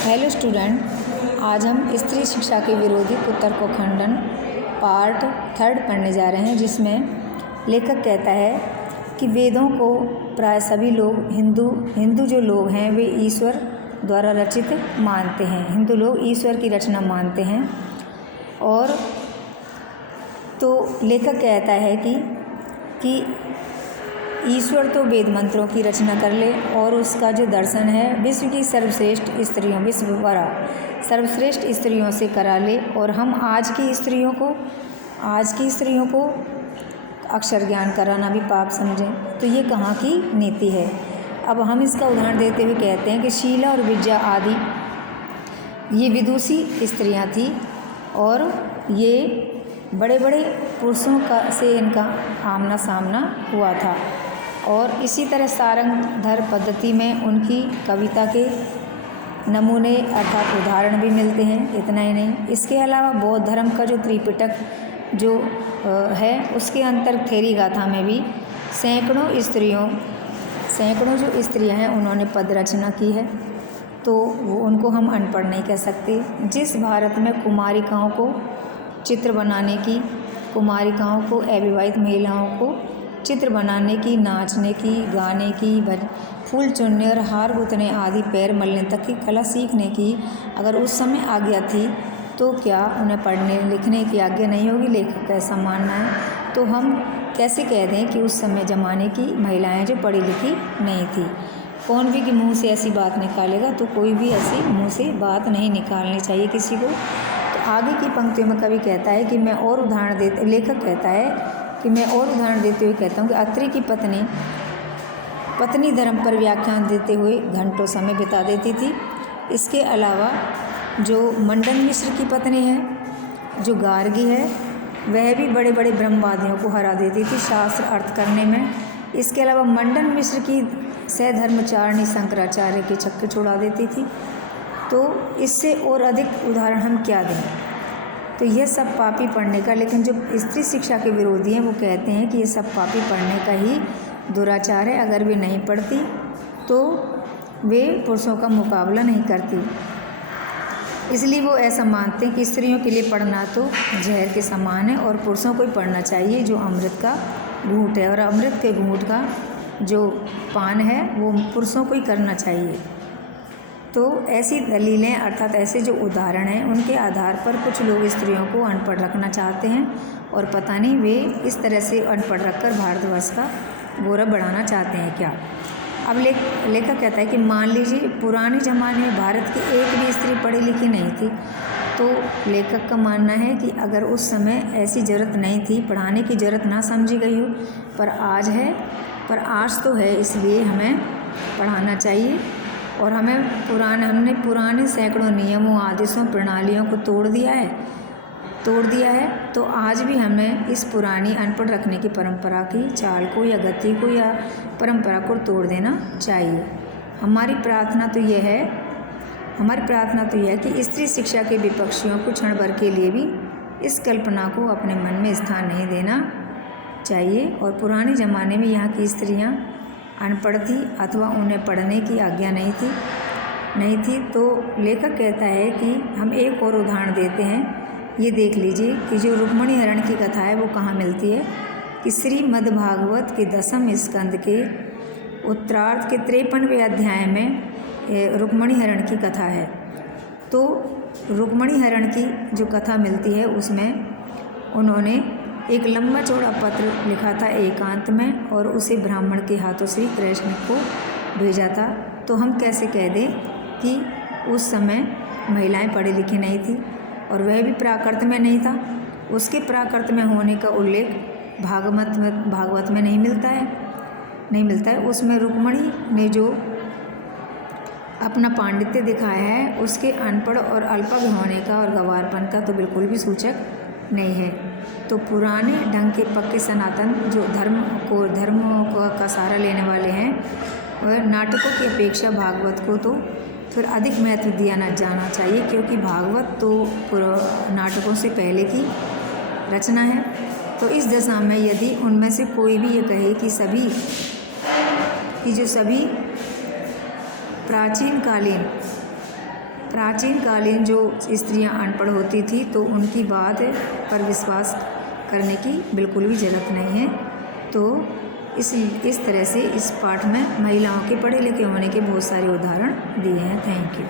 Hello student, आज हम स्त्री शिक्षा के विरोधी कुतर्क व खंडन पार्ट 3 पढ़ने जा रहे हैं, जिसमें लेखक कहता है कि वेदों को प्राय सभी लोग हिंदू जो लोग हैं वे ईश्वर द्वारा रचित मानते हैं। हिंदू लोग ईश्वर की रचना मानते हैं। और तो लेखक कहता है कि ईश्वर तो वेद मंत्रों की रचना कर ले और उसका जो दर्शन है विश्व की सर्वश्रेष्ठ स्त्रियों से करा ले, और हम आज की स्त्रियों को अक्षर ज्ञान कराना भी पाप समझें, तो ये कहाँ की नीति है। अब हम इसका उदाहरण देते हुए कहते हैं कि शीला और विद्या आदि ये विदुषी स्त्रियां थीं और ये बड़े बड़े पुरुषों से इनका आमना सामना हुआ था। और इसी तरह सारंगधर पद्धति में उनकी कविता के नमूने अर्थात उदाहरण भी मिलते हैं। इतना ही नहीं, इसके अलावा बौद्ध धर्म का जो त्रिपिटक जो है उसके अंतर थेरी गाथा में भी सैकड़ों जो स्त्रियां हैं उन्होंने पद रचना की है, तो उनको हम अनपढ़ नहीं कह सकते। जिस भारत में कुमारिकाओं को चित्र बनाने की, कुमारिकाओं को अविवाहित महिलाओं को चित्र बनाने की, नाचने की, गाने की, फूल चुनने और हार गुथने आदि पैर मलने तक की कला सीखने की अगर उस समय आज्ञा थी, तो क्या उन्हें पढ़ने लिखने की आज्ञा नहीं होगी? लेखक का ऐसा मानना है। तो हम कैसे कह दें कि उस समय ज़माने की महिलाएं जो पढ़ी लिखी नहीं थी। कौन भी कि मुँह से ऐसी बात निकालेगा, तो कोई भी ऐसी मुँह से बात नहीं निकालनी चाहिए किसी को। तो आगे की पंक्तियों में कवि कहता है कि लेखक कहता है कि मैं और उदाहरण देते हुए कहता हूँ कि अत्रि की पत्नी धर्म पर व्याख्यान देते हुए घंटों समय बिता देती थी। इसके अलावा जो मंडन मिश्र की पत्नी है, जो गार्गी है, वह भी बड़े बड़े ब्रह्मवादियों को हरा देती थी शास्त्र अर्थ करने में। इसके अलावा मंडन मिश्र की सधर्मचारिणी शंकराचार्य के छक्के छुड़ा देती थी। तो इससे और अधिक उदाहरण हम क्या दें? तो यह सब पापी पढ़ने का, लेकिन जो स्त्री शिक्षा के विरोधी हैं वो कहते हैं कि ये सब पापी पढ़ने का ही दुराचार है। अगर वे नहीं पढ़ती तो वे पुरुषों का मुकाबला नहीं करती, इसलिए वो ऐसा मानते हैं कि स्त्रियों के लिए पढ़ना तो जहर के समान है और पुरुषों को ही पढ़ना चाहिए जो अमृत का घूंट है, और अमृत के घूंट का जो पान है वो पुरुषों को ही करना चाहिए। तो ऐसी दलीलें अर्थात ऐसे जो उदाहरण हैं उनके आधार पर कुछ लोग स्त्रियों को अनपढ़ रखना चाहते हैं, और पता नहीं वे इस तरह से अनपढ़ रखकर भारतवर्ष का गौरव बढ़ाना चाहते हैं क्या। अब लेखक कहता है कि मान लीजिए पुराने ज़माने में भारत की एक भी स्त्री पढ़ी लिखी नहीं थी, तो लेखक का मानना है कि अगर उस समय ऐसी ज़रूरत नहीं थी, पढ़ाने की ज़रूरत ना समझी गई हो, पर आज तो है, इसलिए हमें पढ़ाना चाहिए। और हमने पुराने सैकड़ों नियमों, आदेशों, प्रणालियों को तोड़ दिया है, तो आज भी हमें इस पुरानी अनपढ़ रखने की परंपरा की चाल को या गति को या परंपरा को तोड़ देना चाहिए। हमारी प्रार्थना तो यह है कि स्त्री शिक्षा के विपक्षियों को क्षण भर के लिए भी इस कल्पना को अपने मन में स्थान नहीं देना चाहिए। और पुराने ज़माने में यहाँ की स्त्रियाँ अनपढ़ थी अथवा उन्हें पढ़ने की आज्ञा नहीं थी। तो लेखक कहता है कि हम एक और उदाहरण देते हैं। ये देख लीजिए कि जो रुक्मिणी हरण की कथा है वो कहाँ मिलती है, कि श्रीमद्भागवत के 10वें स्कंद के उत्तरार्ध के 53वें अध्याय में रुक्मिणी हरण की कथा है। तो रुक्मिणी हरण की जो कथा मिलती है उसमें उन्होंने एक लंबा चौड़ा पत्र लिखा था एकांत में, और उसे ब्राह्मण के हाथों श्री कृष्ण को भेजा था। तो हम कैसे कह दें कि उस समय महिलाएं पढ़ी लिखी नहीं थी, और वह भी प्राकृत में नहीं था। उसके प्राकृत में होने का उल्लेख भागवत में नहीं मिलता है। उसमें रुक्मिणी ने जो अपना पांडित्य दिखाया है उसके अनपढ़ और अल्पज्ञ होने का और गंवारपन का तो बिल्कुल भी सूचक नहीं है। तो पुराने ढंग के पक्के सनातन जो धर्म का सहारा लेने वाले हैं, और नाटकों की अपेक्षा भागवत को तो फिर अधिक महत्व दिया जाना चाहिए, क्योंकि भागवत तो नाटकों से पहले की रचना है। तो इस दशा में यदि उनमें से कोई भी ये कहे कि सभी प्राचीन कालीन प्राचीन कालीन जो स्त्रियां अनपढ़ होती थी तो उनकी बात पर विश्वास करने की बिल्कुल भी ज़रूरत नहीं है। तो इस तरह से इस पाठ में महिलाओं के पढ़े लिखे होने के बहुत सारे उदाहरण दिए हैं। Thank you.